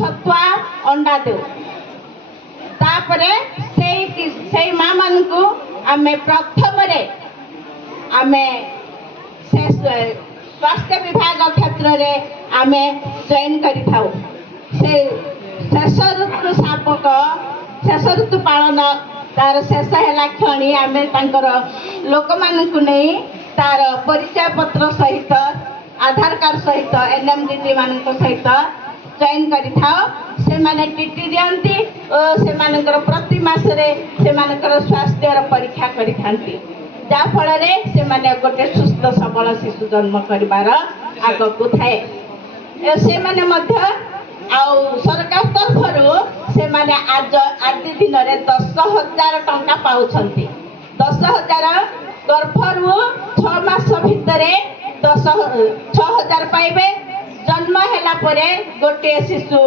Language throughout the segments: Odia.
ଛତୁଆ ଅଣ୍ଡା ଦେଉ। ତାପରେ ସେଇ ମା ମାନଙ୍କୁ ଆମେ ପ୍ରଥମରେ ଆମେ ସ୍ୱାସ୍ଥ୍ୟ ବିଭାଗ କ୍ଷେତ୍ରରେ ଆମେ ଜଏନ୍ କରିଥାଉ। ସେ ଶେଷ ଋତୁ ପାଳନ ତାର ଶେଷ ହେଲା କ୍ଷଣି ଆମେ ତାଙ୍କର ଲୋକମାନଙ୍କୁ ନେଇ ତାର ପରିଚୟ ପତ୍ର ସହିତ ଆଧାର କାର୍ଡ ସହିତ NM ଦିଦି ମାନଙ୍କ ସହିତ ଜଏନ୍ କରିଥାଉ। ସେମାନେ ଟିଟି ଦିଅନ୍ତି ଓ ସେମାନଙ୍କର ପ୍ରତି ମାସରେ ସେମାନଙ୍କର ସ୍ୱାସ୍ଥ୍ୟର ପରୀକ୍ଷା କରିଥାନ୍ତି, ଯାହାଫଳରେ ସେମାନେ ଗୋଟେ ସୁସ୍ଥ ସବଳ ଶିଶୁ ଜନ୍ମ କରିବାର ଆଗକୁ ଥାଏ। ସେମାନେ ମଧ୍ୟ ଆଉ ସରକାର ତରଫରୁ ସେମାନେ ଆଜି ଦିନରେ 10,000 ଟଙ୍କା ପାଉଛନ୍ତି। 10,000 ଗର୍ଭରୁ 6 ମାସ ଭିତରେ 6,000 ପାଇବେ। ଜନ୍ମ ହେଲା ପରେ ଗୋଟିଏ ଶିଶୁ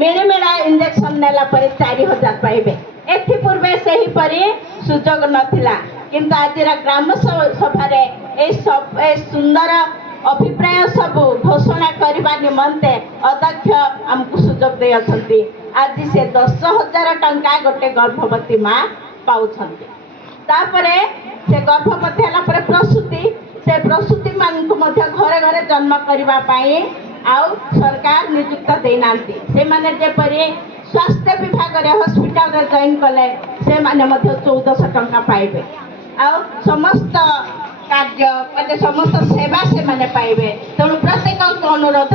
ମିଳିମିଳା ଇଞ୍ଜେକ୍ସନ ନେଲା ପରେ 4,000 ପାଇବେ। ଏଥିପୂର୍ବେ ସେହିପରି ସୁଯୋଗ ନଥିଲା, କିନ୍ତୁ ଆଜିର ଗ୍ରାମ ସଭାରେ ଏ ସୁନ୍ଦର ଅଭିପ୍ରାୟ ସବୁ ଘୋଷଣା କରିବା ନିମନ୍ତେ ଅଧ୍ୟକ୍ଷ ଆମକୁ ସୁଯୋଗ ଦେଇଅଛନ୍ତି। ଆଜି ସେ 10,000 ଟଙ୍କା ଗୋଟେ ଗର୍ଭବତୀ ମା ପାଉଛନ୍ତି। ତାପରେ ସେ ଗର୍ଭବତୀ ହେଲା ପରେ ସେ ପ୍ରସୂତି ମାନଙ୍କୁ ମଧ୍ୟ ଘରେ ଘରେ ଜନ୍ମ କରିବା ପାଇଁ ଆଉ ସରକାର ନିଯୁକ୍ତ ଦେଇନାହାନ୍ତି। ସେମାନେ ଯେପରି ସ୍ୱାସ୍ଥ୍ୟ ବିଭାଗରେ ହସ୍ପିଟାଲରେ ଜଏନ୍ କଲେ ସେମାନେ ମଧ୍ୟ 1,400 ଟଙ୍କା ପାଇବେ। ଆଉ ସମସ୍ତ କାର୍ଯ୍ୟ ମାନେ ସମସ୍ତ ସେବା ସେମାନେ ପାଇବେ। ତେଣୁ ପ୍ରତ୍ୟେକଙ୍କୁ ଅନୁରୋଧ,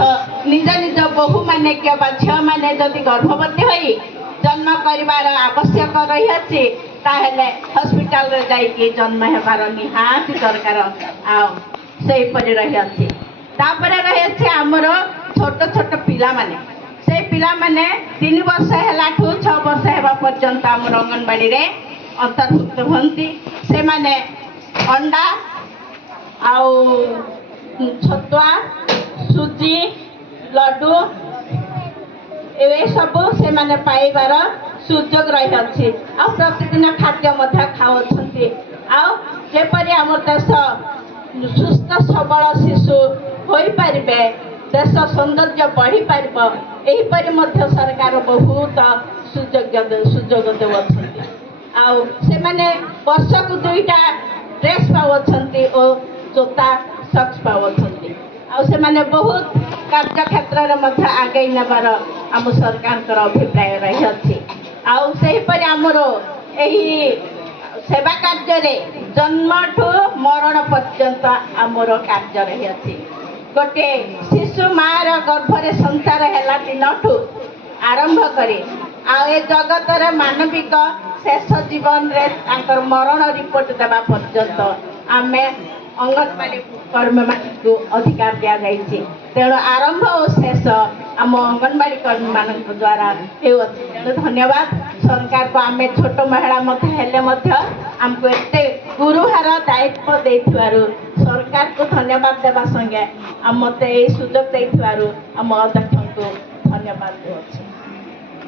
ନିଜ ନିଜ ବୋହୂମାନେ କିମ୍ବା ଝିଅମାନେ ଯଦି ଗର୍ଭବତୀ ହୋଇ ଜନ୍ମ କରିବାର ଆବଶ୍ୟକ ରହିଅଛି ତାହେଲେ ହସ୍ପିଟାଲରେ ଯାଇକି ଜନ୍ମ ହେବାର ନିହାତି ଦରକାର। ଆଉ ସେହିପରି ରହିଅଛି। ତାପରେ ରହିଅଛି ଆମର ଛୋଟ ଛୋଟ ପିଲାମାନେ। ସେ ପିଲାମାନେ 3 ବର୍ଷ ହେଲାଠୁ 6 ବର୍ଷ ହେବା ପର୍ଯ୍ୟନ୍ତ ଆମର ଅଙ୍ଗନବାଡ଼ିରେ ଅନ୍ତର୍ଭୁକ୍ତ ହୁଅନ୍ତି। ସେମାନେ ଅଣ୍ଡା ଆଉ ଛତୁଆ, ସୁଜି, ଲଡୁ ଏସବୁ ସେମାନେ ପାଇବାର ସୁଯୋଗ ରହିଅଛି। ଆଉ ପ୍ରତିଦିନ ଖାଦ୍ୟ ମଧ୍ୟ ଖାଉଛନ୍ତି। ଆଉ ଯେପରି ଆମ ଦେଶ ସୁସ୍ଥ ସବଳ ଶିଶୁ ହୋଇପାରିବେ, ଦେଶ ସୌନ୍ଦର୍ଯ୍ୟ ବଢ଼ିପାରିବ, ଏହିପରି ମଧ୍ୟ ସରକାର ବହୁତ ସୁଯୋଗ ଦେଉଅଛନ୍ତି। ଆଉ ସେମାନେ ବର୍ଷକୁ 2ଟା ଡ୍ରେସ୍ ପାଉଅଛନ୍ତି ଓ ଜୋତା ସକ୍ସ ପାଉଅଛନ୍ତି। ଆଉ ସେମାନେ ବହୁତ କାର୍ଯ୍ୟକ୍ଷେତ୍ରରେ ମଧ୍ୟ ଆଗେଇ ନେବାର ଆମ ସରକାରଙ୍କର ଅଭିପ୍ରାୟ ରହିଅଛି। ଆଉ ସେହିପରି ଆମର ଏହି ସେବା କାର୍ଯ୍ୟରେ ଜନ୍ମଠୁ ମରଣ ପର୍ଯ୍ୟନ୍ତ ଆମର କାର୍ଯ୍ୟ ରହିଅଛି। ଗୋଟିଏ ଶିଶୁ ମାର ଗର୍ଭରେ ସଞ୍ଚାର ହେଲା ଦିନଠୁ ଆରମ୍ଭ କରି ଆଉ ଏ ଜଗତର ମାନବିକ ଶେଷ ଜୀବନରେ ତାଙ୍କର ମରଣ ରିପୋର୍ଟ ଦେବା ପର୍ଯ୍ୟନ୍ତ ଆମେ ଅଙ୍ଗନବାଡ଼ି କର୍ମୀମାନଙ୍କୁ ଅଧିକାର ଦିଆଯାଇଛି। ତେଣୁ ଆରମ୍ଭ ଓ ଶେଷ ଆମ ଅଙ୍ଗନବାଡ଼ି କର୍ମୀମାନଙ୍କ ଦ୍ୱାରା ହେଉଅଛି। ତେଣୁ ଧନ୍ୟବାଦ ସରକାରକୁ। ଆମେ ଛୋଟ ମହିଳା ମଧ୍ୟ ହେଲେ ମଧ୍ୟ ଆମକୁ ଏତେ ଗୁରୁହାର ଦାୟିତ୍ୱ ଦେଇଥିବାରୁ ସରକାରକୁ ଧନ୍ୟବାଦ ଦେବା ସଙ୍ଗେ ମୋତେ ଏହି ସୁଯୋଗ ଦେଇଥିବାରୁ ଆମ ଅଧ୍ୟକ୍ଷଙ୍କୁ ଧନ୍ୟବାଦ ଦେଉଅଛି।